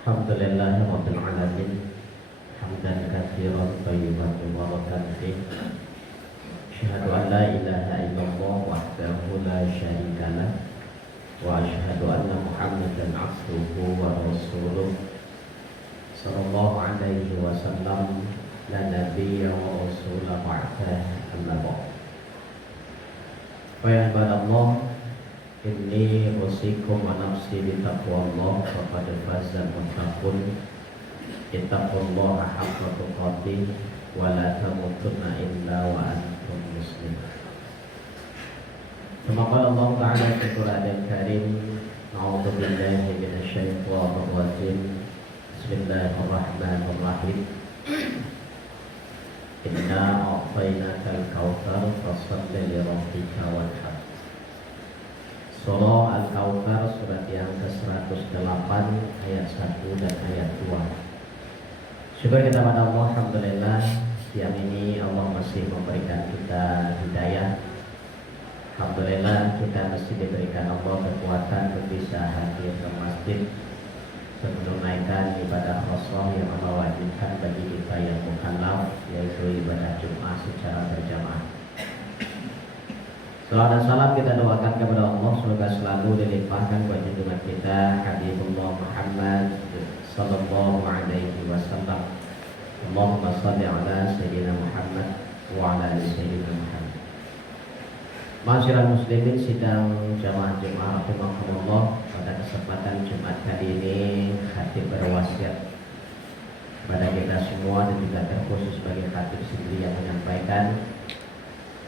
Alhamdulillahirabbil alamin hamdan katsiran thayyiban mubarakan fih. Asyhadu an la ilaha illallah wahdahu la syarika lah wa asyhadu anna Muhammadan abduhu wa rasuluh sallallahu alaihi wasallam la nabiyya wa rasula ba'da amma ba'd. Wa ya ibadallah, inni usikum wa nafsi bitaqwallah faqad fazal muttaqun. Ittaqullaha haqqa tuqatih wa la tamutunna illa wa antum muslimun. Kama qala Allah Ta'ala fi Qur'anil Karim, a'udzu billahi minasyaitonir rajim. Bismillahirrahmanirrahim. Inna a'tainakal kautsar fasholli li rabbika wanhar. Surah Al-Kautsar surat yang ke-108 ayat 1 dan ayat 2. Syukur kita pada Allah, alhamdulillah siang ini Allah masih memberikan kita hidayah. Alhamdulillah kita masih diberikan Allah kekuatan untuk bisa hadir ke masjid untuk menunaikan ibadah khosroh yang Allah wajibkan bagi kita yang mukallaf, yaitu ibadah Jumat secara berjamaah. Salawat dan salam kita doakan kepada Allah semoga selalu dilimpahkan buat junjungan kita Habibullah Muhammad sallallahu alaihi wasallam. Allahumma shalli ala sayyidina Muhammad wa ala ali sayyidina Muhammad. Ma'asyiral muslimin sidang jamaah Jumat rahimakumullah, pada kesempatan Jumat kali ini khatib berwasiat kepada kita semua dan juga terkhusus bagi khatib sendiri yang menyampaikan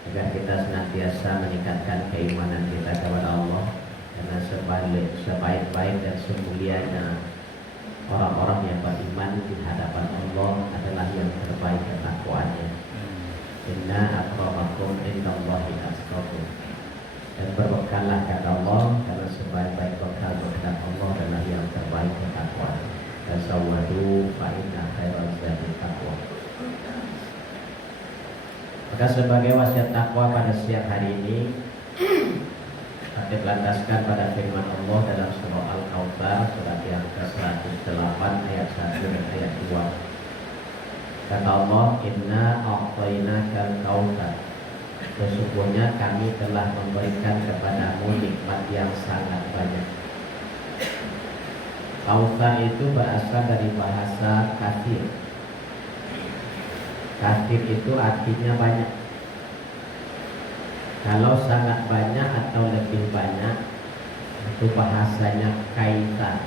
agar kita senantiasa meningkatkan keimanan kita kepada Allah, karena sebaik-baik dan semulianya orang-orang yang beriman di hadapan Allah adalah yang terbaik ketakwaannya. Inna akramakum indallahi atqakum. Dan berbekallah kata Allah, karena sebaik-baik bekal berkat Allah adalah yang terbaik ketakwaannya. Tasawwadu fa inna khairaz zadi taqwa. Maka sebagai wasiat takwa pada siang hari ini kita lantaskan pada firman Allah dalam surah Al-Kautsar surat yang ke-108 ayat 1 dan ayat 2. Kata Allah, Inna a'tainakal kautsar. Sesungguhnya kami telah memberikan kepadamu nikmat yang sangat banyak. Kautsar itu berasal dari bahasa katsir. Katsir itu artinya banyak. Kalau sangat banyak atau lebih banyak, itu bahasanya kaitsar.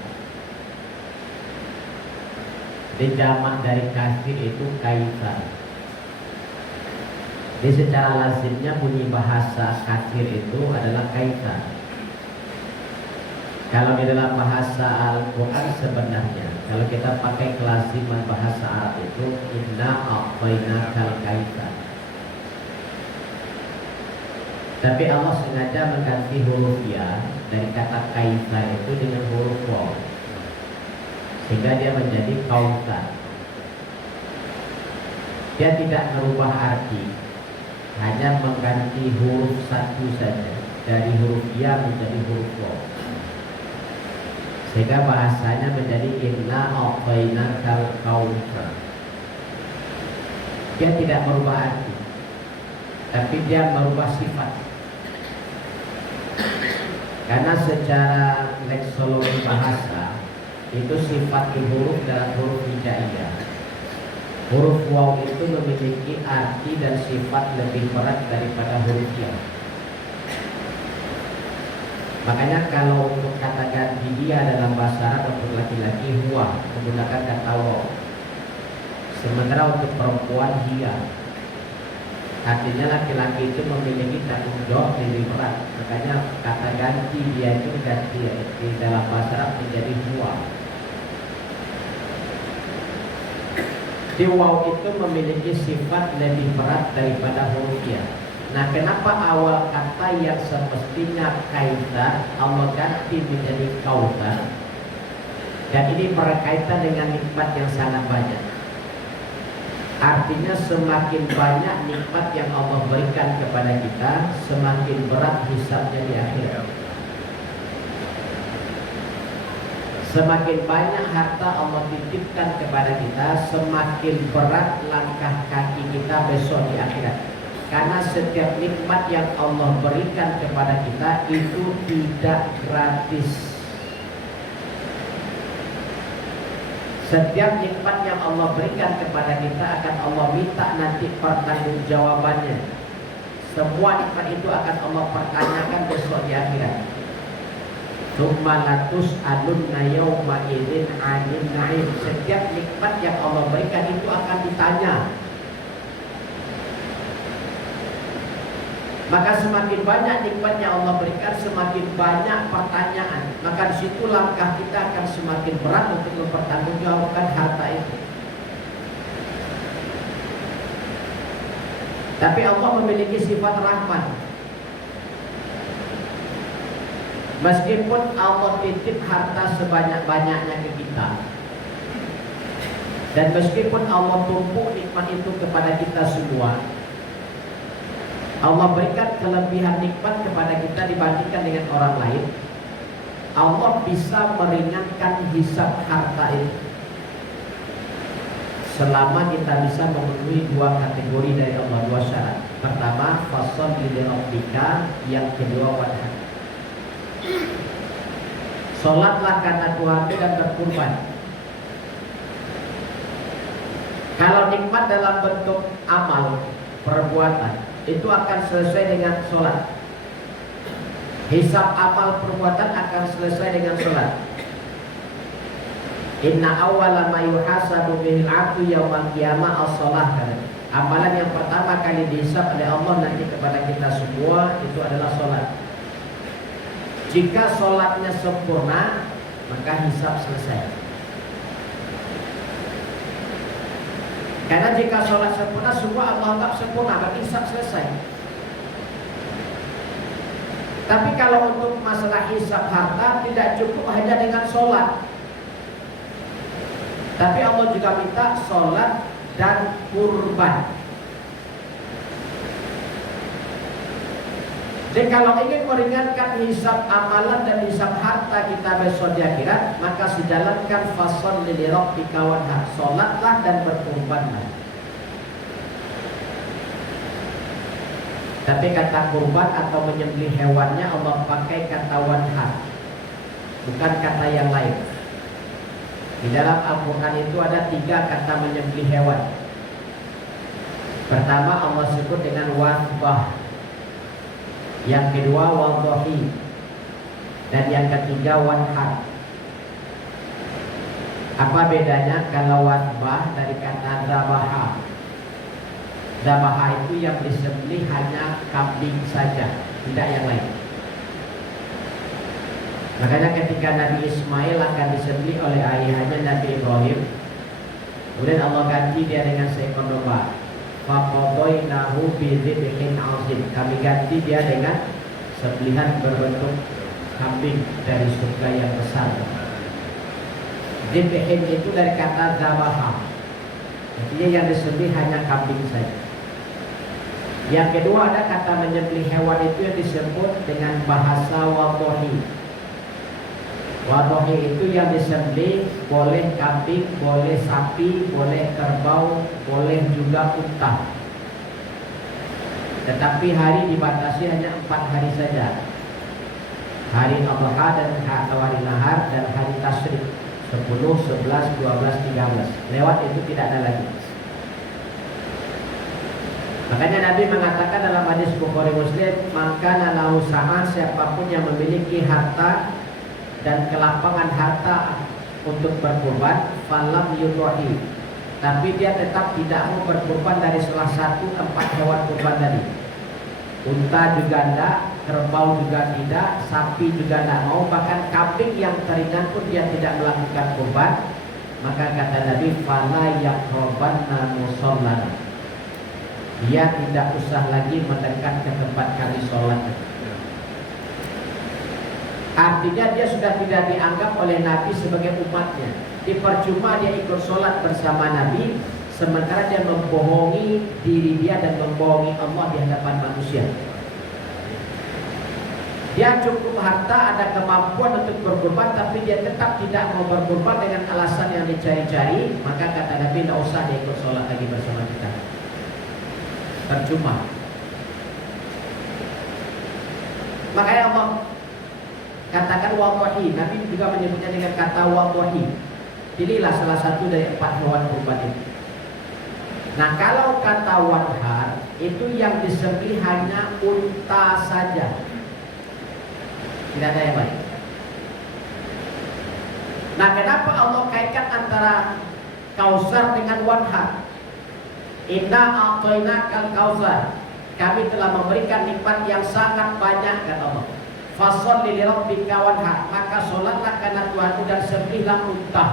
Jadi jamak dari katsir itu kaitsar. Jadi secara lazimnya bunyi bahasa katsir itu adalah kaitsar. Kalau di dalam bahasa Al-Quran sebenarnya, kalau kita pakai kelaziman bahasa Arab itu inna a'tainakal kautsar. Tapi Allah sengaja mengganti huruf ya dari kata kautsar itu dengan huruf waw, sehingga dia menjadi kautsar. Dia tidak merubah arti, hanya mengganti huruf satu saja dari huruf ya menjadi huruf waw, sehingga bahasanya menjadi inna a'tainakal kautsar. Dia tidak merubah arti, tapi dia merubah sifat. Karena secara leksologi bahasa itu sifat huruf dalam huruf hijaiyah. Huruf waw itu memiliki arti dan sifat lebih berat daripada huruf ya. Makanya kalau untuk kata ganti dia dalam bahasa Arab untuk laki-laki huwa menggunakan kata waw. Sementara untuk perempuan hiya. Artinya laki-laki itu memiliki tanggung jawab lebih berat. Makanya kata ganti dia itu ganti di dalam bahasa Arab menjadi huwa. Di waw itu memiliki sifat lebih berat daripada huruf ya. Nah, kenapa awal kata yang semestinya kautsar Allah ganti menjadi kautsar? Dan ini berkaitan dengan nikmat yang sangat banyak. Artinya semakin banyak nikmat yang Allah berikan kepada kita, semakin berat hisabnya di akhirat. Semakin banyak harta Allah titipkan kepada kita, semakin berat langkah kaki kita besok di akhirat. Karena setiap nikmat yang Allah berikan kepada kita itu tidak gratis. Setiap nikmat yang Allah berikan kepada kita akan Allah minta nanti pertanggungjawabannya. Semua nikmat itu akan Allah pertanyakan besok di akhirat. Tsumma latus'alunna yawma idzin 'anil na'im. Setiap nikmat yang Allah berikan itu akan ditanya. Maka semakin banyak nikmat yang Allah berikan, semakin banyak pertanyaan. Maka di situ langkah kita akan semakin berat untuk mempertanggungjawabkan harta itu. Tapi Allah memiliki sifat rahmat. Meskipun Allah titip harta sebanyak-banyaknya ke kita, dan meskipun Allah tumpuk nikmat itu kepada kita semua, Allah berikan kelebihan nikmat kepada kita dibandingkan dengan orang lain, Allah bisa meringankan hisab harta itu selama kita bisa memenuhi dua kategori dari Allah, dua syarat. Pertama, fasholli li rabbika, yang kedua wadhar. Sholatlah karena Tuhan dan berkurban. Kalau nikmat dalam bentuk amal, perbuatan, itu akan selesai dengan sholat. Hisab amal perbuatan akan selesai dengan sholat. Inna awwala ma yuhasabu bihil 'abdu yaumal qiyamah as-shalah. Amalan yang pertama kali dihisab oleh Allah nanti kepada kita semua itu adalah sholat. Jika sholatnya sempurna, maka hisab selesai. Karena jika sholat sempurna, semua Allah anggap sempurna, maka hisab selesai. Tapi kalau untuk masalah hisab harta, tidak cukup hanya dengan sholat. Tapi Allah juga minta sholat dan kurban. Jadi kalau ingin meringankan hisab amalan dan hisab harta kita besok di akhirat, maka sejalankan fasholli li rabbika wanhar. Sholatlah dan berkurbanlah. Tapi kata kurban atau menyembelih hewannya Allah pakai kata wanhar, bukan kata yang lain. Di dalam Al-Quran itu ada 3 kata menyembelih hewan. Pertama Allah sebut dengan wadhbah, yang kedua wadhahi, dan yang ketiga wanhar. Apa bedanya? Kalau wadhbah dari kata dhabaha. Dhabaha itu yang disembelih hanya kambing saja, tidak yang lain. Makanya ketika Nabi Ismail akan disembelih oleh ayahnya Nabi Ibrahim, kemudian Allah ganti dia dengan seekor domba. Faqadainahu bidzibhin 'azim. Kami ganti dia dengan sembelihan berbentuk kambing dari surga yang besar. Dzibhin itu dari kata dzabaha. Artinya yang disembelih hanya kambing saja. Yang kedua ada kata menyembelih hewan itu yang disebut dengan bahasa wadhahi. Wadhahi itu yang disembelih boleh kambing, boleh sapi, boleh kerbau, boleh juga unta. Tetapi hari dibatasi hanya 4 hari saja. Hari Adha dan atau hari Nahar dan hari Tasyrik 10, 11, 12, 13. Lewat itu tidak ada lagi. Makanya Nabi mengatakan dalam hadis Bukhari Muslim, maka lahu sa'a, siapapun yang memiliki harta dan kelapangan harta untuk berkurban, falam yudhahi, tapi dia tetap tidak mau berkurban dari salah satu 4 hewan kurban tadi. Unta juga tidak, kerbau juga tidak, sapi juga tidak mau, bahkan kambing yang teringan pun dia tidak melakukan kurban. Maka kata Nabi, fala yaqrabanna musallana, dia tidak usah lagi mendekat ke tempat kami sholat. Artinya dia sudah tidak dianggap oleh Nabi sebagai umatnya. Dipercuma dia ikut sholat bersama Nabi, sementara dia membohongi diri dia dan membohongi Allah di hadapan manusia. Dia cukup harta, ada kemampuan untuk berkurban, tapi dia tetap tidak mau berkurban dengan alasan yang dicari-cari, maka kata Nabi, tidak usah dia ikut sholat lagi bersama kita. Percuma. Makanya Allah katakan wallahi. Nabi juga menyebutnya dengan kata wallahi. Pilihlah salah satu dari 4 hewan kurban itu. Nah, kalau kata wanhar itu yang disembelih hanya unta saja. Tidak ada yang lain. Nah, kenapa Allah kaitkan antara Kausar dengan wanhar? Inna a'tainakal kausar. Kami telah memberikan nikmat yang sangat banyak, kata Allah. Fasholli li rabbika wanhar. Maka sholatlah karena Tuhanmu dan sembelihlah unta.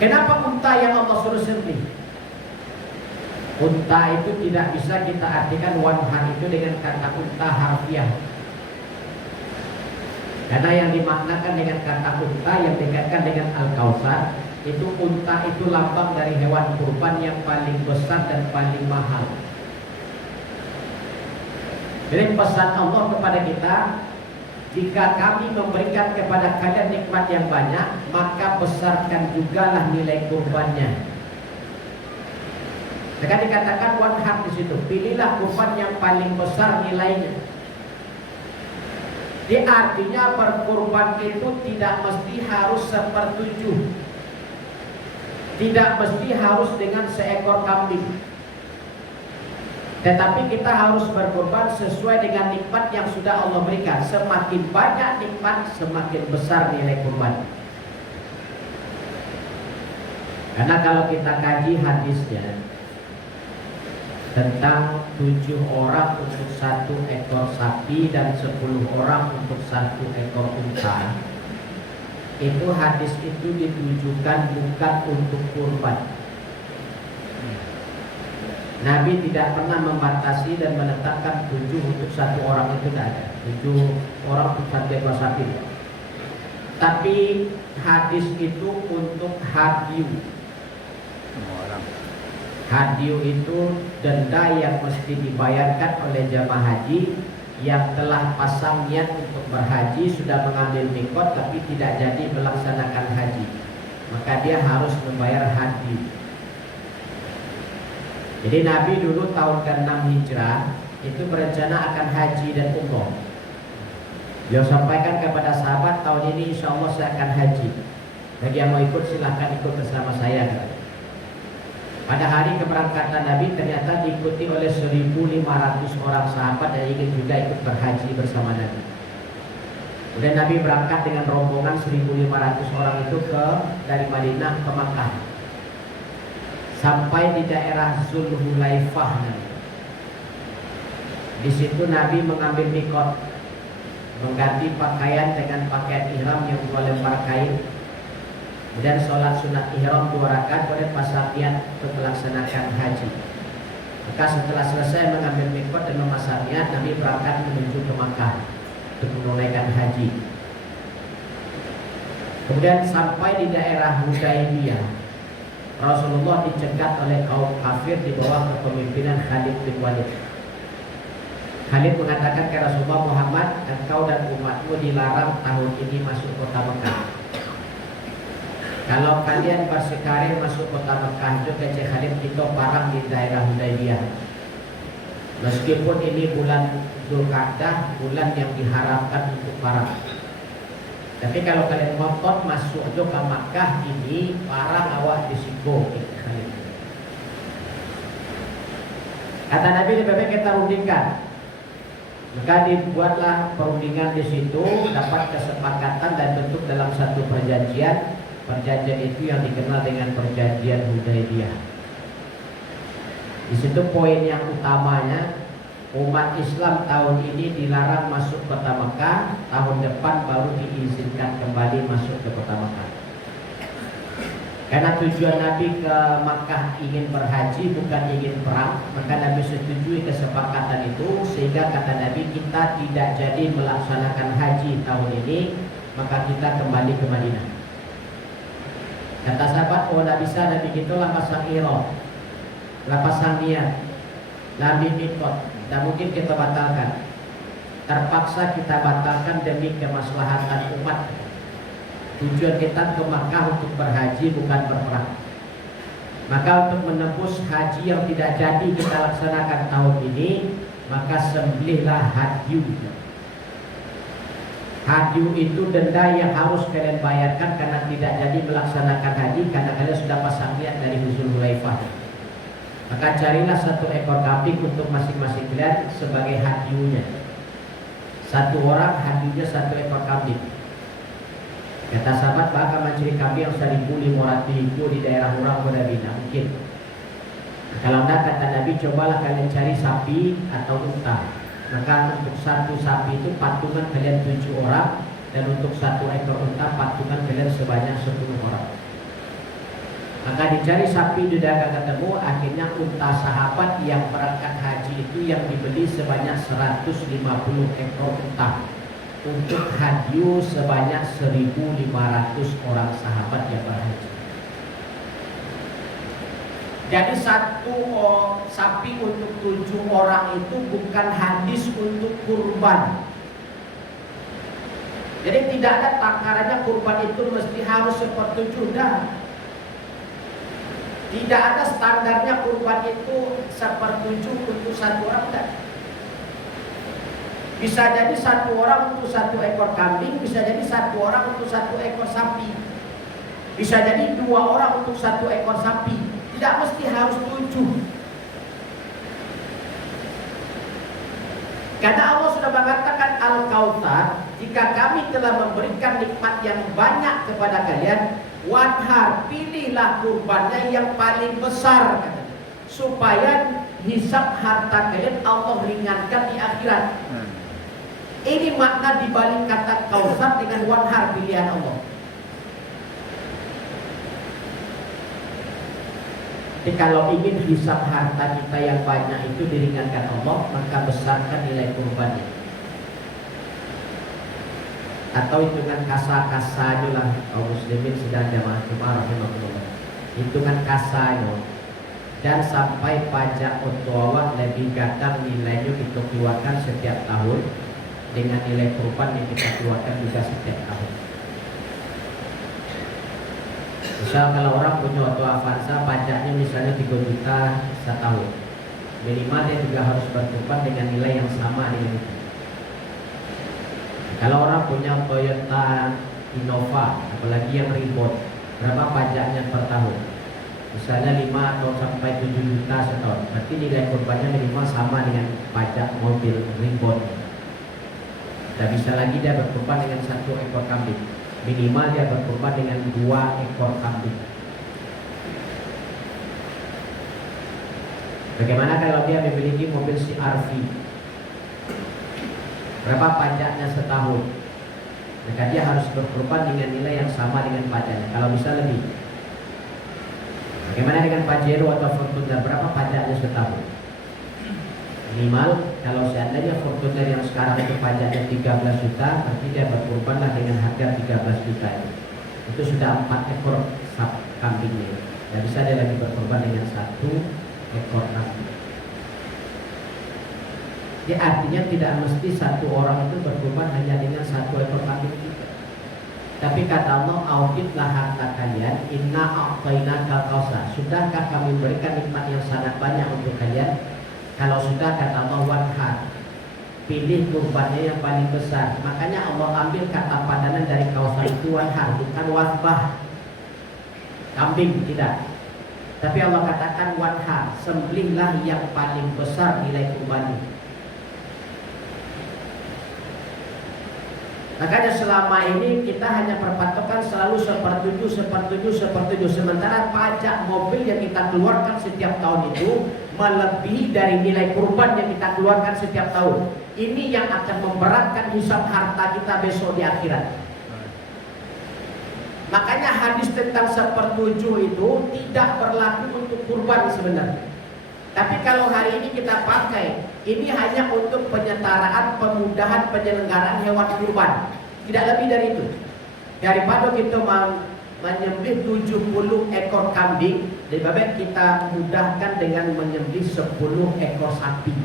Kenapa unta yang Allah suruh sembelih? Unta itu tidak bisa kita artikan wanhar itu dengan kata unta harfiah. Karena yang dimaknakan dengan kata unta yang dikaitkan dengan Al-Kautsar, itu unta itu lambang dari hewan kurban yang paling besar dan paling mahal. Jadi pesan Allah kepada kita, jika kami memberikan kepada kalian nikmat yang banyak, maka besarkan jugalah nilai kurbannya. Maka dikatakan wanhar di situ, pilihlah kurban yang paling besar nilainya. Di artinya berkurban itu tidak mesti harus 1/7, tidak mesti harus dengan seekor kambing. Tetapi kita harus berkurban sesuai dengan nikmat yang sudah Allah berikan. Semakin banyak nikmat, semakin besar nilai kurban. Karena kalau kita kaji hadisnya tentang 7 orang untuk 1 ekor sapi dan 10 orang untuk 1 ekor unta, itu hadis itu ditujukan bukan untuk kurban. Nabi tidak pernah membatasi dan menetapkan 7 untuk 1 orang, itu tidak ada. 7 orang untuk 1 ekor sapi. Tapi hadis itu untuk hadyu. Hadyu itu denda yang mesti dibayarkan oleh jamaah haji yang telah pasang niat untuk berhaji, sudah mengambil mikot tapi tidak jadi melaksanakan haji, maka dia harus membayar hadyu. Jadi Nabi dulu tahun ke-6 Hijrah itu berencana akan haji dan umroh. Beliau sampaikan kepada sahabat, tahun ini insya Allah saya akan haji. Bagi yang mau ikut silahkan ikut bersama saya. Pada hari keberangkatan Nabi ternyata diikuti oleh 1.500 orang sahabat yang ingin juga ikut berhaji bersama Nabi. Kemudian Nabi berangkat dengan rombongan 1.500 orang itu dari Madinah ke Makkah. Sampai di daerah Zulhulaifah. Di situ Nabi mengambil mikot, mengganti pakaian dengan pakaian ihram yang 2 lembar kain. Kemudian sholat sunat ihram 2 rakaat, kemudian pasang niat untuk melaksanakan haji. Maka setelah selesai mengambil mikot dan memasang niat, Nabi berangkat menuju ke Makkah untuk menunaikan haji. Kemudian sampai di daerah Hudaybiyah, Rasulullah dicegat oleh kaum kafir di bawah kepemimpinan Khalid bin Walid. Khalid mengatakan ke Rasulullah, Muhammad, engkau dan umatmu dilarang tahun ini masuk kota Mekah. Kalau kalian bersekarir masuk kota Mekah, itu kata Khalid, kita parang di daerah Hudaybiyah. Meskipun ini bulan Dzulqa'dah, bulan yang diharapkan untuk parang. Tapi kalau kalian ngotot masuk ke Makkah ini, parang awak risiko. Kata Nabi, lebih baik kita rundingkan. Maka dibuatlah perundingan di situ, dapat kesepakatan dan bentuk dalam satu perjanjian. Perjanjian itu yang dikenal dengan perjanjian Hudaybiyah. Di situ poin yang utamanya, umat Islam tahun ini dilarang masuk kota Mekah, tahun depan baru diizinkan kembali masuk ke kota Mekah. Karena tujuan Nabi ke Mekah ingin berhaji, bukan ingin perang, maka Nabi setujui kesepakatan itu, sehingga kata Nabi, kita tidak jadi melaksanakan haji tahun ini, maka kita kembali ke Madinah. Kata sahabat, oh tidak bisa, Nabi gitu lah pasang ihram, lah pasang niat, Nabi mikot. tidak mungkin kita batalkan. Terpaksa kita batalkan demi kemaslahatan umat. Tujuan kita ke Makkah untuk berhaji, bukan berperang. Maka untuk menembus haji yang tidak jadi kita laksanakan tahun ini, maka sembelihlah hadyu. Hadyu itu denda yang harus kalian bayarkan karena tidak jadi melaksanakan haji, karena kalian sudah pasang niat dari Dzulhulaifah. Maka carilah 1 ekor kambing untuk masing-masing kalian sebagai hadyunya. 1 orang hadyunya 1 ekor kambing. Kata sahabat, bahkan mencari kambing yang 1.500 di daerah orang Bodabina mungkin. Kalau enggak, kata Nabi, cobalah kalian cari sapi atau unta. Maka untuk 1 sapi itu patungan kalian 7 orang, dan untuk 1 ekor unta patungan kalian sebanyak 10 orang. Maka dicari sapi di dagang ketemu, akhirnya unta sahabat yang berangkat haji itu yang dibeli sebanyak 150 ekor unta untuk hadyu sebanyak 1.500 orang sahabat yang berhaji. Jadi 1 sapi untuk 7 orang itu bukan hadis untuk kurban. Jadi tidak ada takarannya kurban itu mesti harus sepertujuh, dah. Tidak ada standarnya kurban itu sepertujuh untuk 1 orang, dah. Bisa jadi 1 orang untuk 1 ekor kambing, bisa jadi 1 orang untuk 1 ekor sapi, bisa jadi 2 orang untuk 1 ekor sapi. Tidak mesti harus 7. Karena Allah sudah mengatakan Al-Kautsar, jika kami telah memberikan nikmat yang banyak kepada kalian, wanhar, pilihlah kurbannya yang paling besar, supaya hisab harta kalian Allah ringankan di akhirat. Ini makna dibalik kata Kautsar dengan wanhar, pilihan Allah. Jadi kalau ingin hisab harta kita yang banyak itu diringankan Allah, maka besarkan nilai kurbannya. Atau hitungan kasa-kasanya lah, kaum muslimin sedang jamaah Jumat rahimahullah. Hitungan kasanya, dan sampai pajak utawah lebih gadang nilainya kita keluarkan setiap tahun, dengan nilai kurban yang kita keluarkan juga setiap tahun. Misal kalau orang punya auto Avanza, pajaknya misalnya 3 juta setahun, minimal dia juga harus berkurban dengan nilai yang sama dengan itu. Kalau orang punya Toyota Innova, apalagi yang reborn, berapa pajaknya per tahun? Misalnya 5 atau sampai 7 juta setahun, berarti nilai kurbannya minimal sama dengan pajak mobil reborn. Dan bisa lagi dia berkurban dengan 1 ekor kambing, minimal dia berkurban dengan 2 ekor kambing. Bagaimana kalau dia memiliki mobil CR-V? Berapa pajaknya setahun? Maka dia harus berkurban dengan nilai yang sama dengan pajaknya, kalau bisa lebih. Bagaimana dengan Pajero atau Fortuner? Berapa pajaknya setahun? Minimal, kalau seandainya Fortuner yang sekarang itu pajaknya 13 juta, berarti dia berkurbanlah dengan harga 13 juta itu sudah 4 ekor kambingnya. Dan bisa dia lagi berkurban dengan 1 ekor kambing. Jadi artinya tidak mesti 1 orang itu berkurban hanya dengan 1 ekor kambing juga. Tapi kata Allah, auditlah harta kalian, inna a'tainakal kautsar. Sudahkah kami berikan nikmat yang sangat banyak untuk kalian? Kalau sudah, kata Allah, wanhar, pilih kurbannya yang paling besar. Makanya Allah ambil kata padanan dari Kautsar itu wanhar, bukan wasbah, kambing, tidak. Tapi Allah katakan wanhar, sembelihlah yang paling besar nilai kurbannya. Makanya selama ini kita hanya berpatokan selalu sepertujuh. Sementara pajak mobil yang kita keluarkan setiap tahun itu melebihi dari nilai kurban yang kita keluarkan setiap tahun. Ini yang akan memberatkan hisab harta kita besok di akhirat. Makanya hadis tentang sepertujuh itu tidak berlaku untuk kurban sebenarnya. Tapi kalau hari ini kita pakai, ini hanya untuk penyetaraan, pemudahan penyelenggaraan hewan kurban. Tidak lebih dari itu. Daripada kita menyembelih 70 ekor kambing, lebih baik kita mudahkan dengan menyembelih 10 ekor sapi.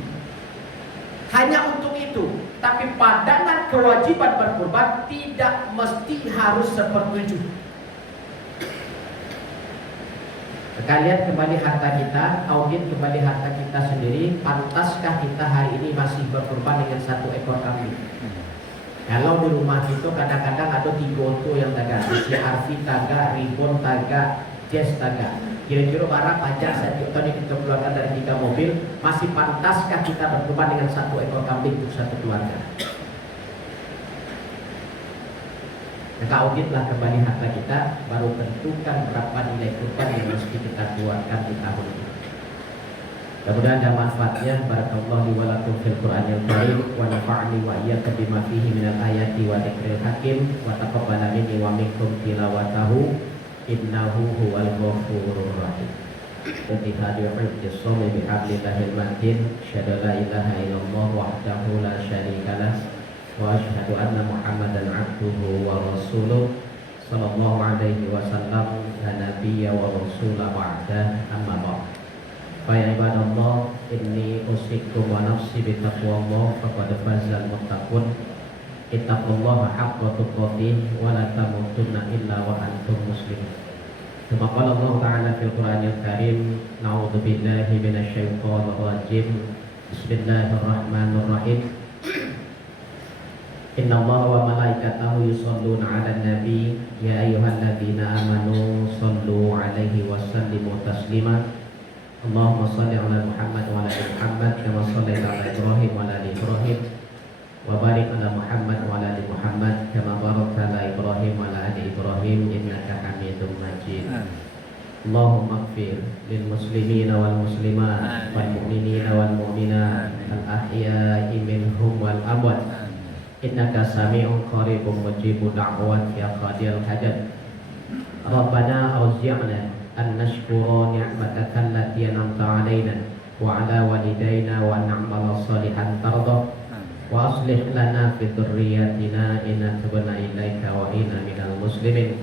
hanya untuk itu. Tapi pandangan kewajiban berkurban tidak mesti harus sepertujuh. Kalian kembali harta kita, audit kembali harta kita sendiri. Pantaskah kita hari ini masih berkurban dengan 1 ekor kambing? Kalau di rumah itu kadang-kadang ada 3 auto yang taga, CRV taga, Ribbon taga, Jazz taga. Kira-kira barang pajak tadi kita keluarkan dari 3 mobil, masih pantaskah kita berkurban dengan 1 ekor kambing untuk 1 keluarga? Maka auditlah kembali harta kita, baru tentukan berapa nilai kurban yang mesti kita keluarkan di tahun ini. Mudah-mudahan ada manfaatnya. Barakallahu li wa lakum fil Qur'anil Karim wa nafa'ani wa iyyakum bima fihi minal ayati wa dzikril hakim wa taqabbala minni wa minkum tilawatahu innahu huwal ghafurur rahim. Ittihadu hifdhis-sawmi bihablillahil matin, syada la ilaha illallah wahdahu la syarikalah wa asyhadu anna Muhammadan abduhu wa rasuluh sallallahu alaihi wasallam la nabiyya wa rasula ba'da amma ba'd. Fa ya ibadallah, inni usikum wa nafsi bi taqwallah faqad fazal muttaqun. Ittaqullaha haqqa tuqatih wa la tamutunna illa wa antum muslimun. Kama qala Allah Ta'ala fil Qur'anil Karim, na'udzu billahi minasy syaithanir rajim. Bismillahirrahmanirrahim. Inna Allah wa malaikatahu yusholluna 'alan nabi ya ayyuhalladzina amanu shollu 'alaihi wa sallimu taslima. Allahumma shalli 'ala Muhammad wa 'ala ali Muhammad kama shallaita 'ala Ibrahim wa 'ala ali Ibrahim wa barik 'ala Muhammad wa 'ala ali Muhammad kama barakta 'ala Ibrahim wa 'ala ali Ibrahim innaka Hamidum Majid. Allahumma ighfir lil muslimina wal muslimat wal mu'minina wal mu'minat al ahya'i minhum wal amwat innaka sami'un qaribun mujibud da'wat ya qadiyal hajat. Rabbana auzi'na an nashkura ni'mataka allati an'amta 'alaina wa 'ala walidayna wa na'mala salihan tarda wa aslih lana fi dhurriyyatina innaka tubna ilaika wa inna minal muslimin.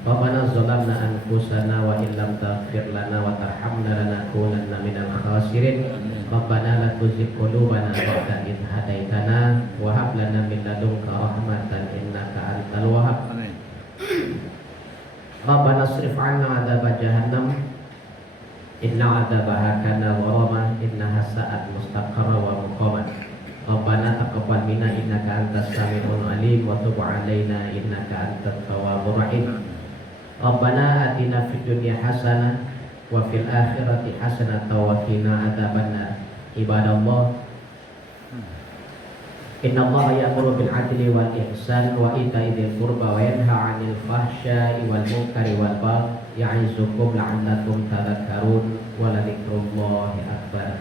Rabbana zalamna anfusana wa illam taghfir lana wa tarhamna lanakunanna minal khasirin. Rabbana la tuzigh qulubana ba'da idh hadaitana wa hab lana min ladunka rahmatan innaka antal wahhab. Rabbana srif 'anna 'adzaba jahannam inna 'adzabaha kana gharama innaha sa'at mustaqarra wa muqama. Rabbana taqabbal minna innaka antas samiul alim wa tub 'alaina innaka antat tawwabur rahim. Rabbana atina fid dunya hasanah wa fil akhirati hasanatan wa qina adzabannar. Ibadallah, inna Allah ya'muru bil 'adli wal ihsan wa ita'i dzil qurba wa yanha 'anil fahsya'i wal munkari wal baghi ya'izukum la'allakum tadhakkarun wa la dzikrullahi akbar.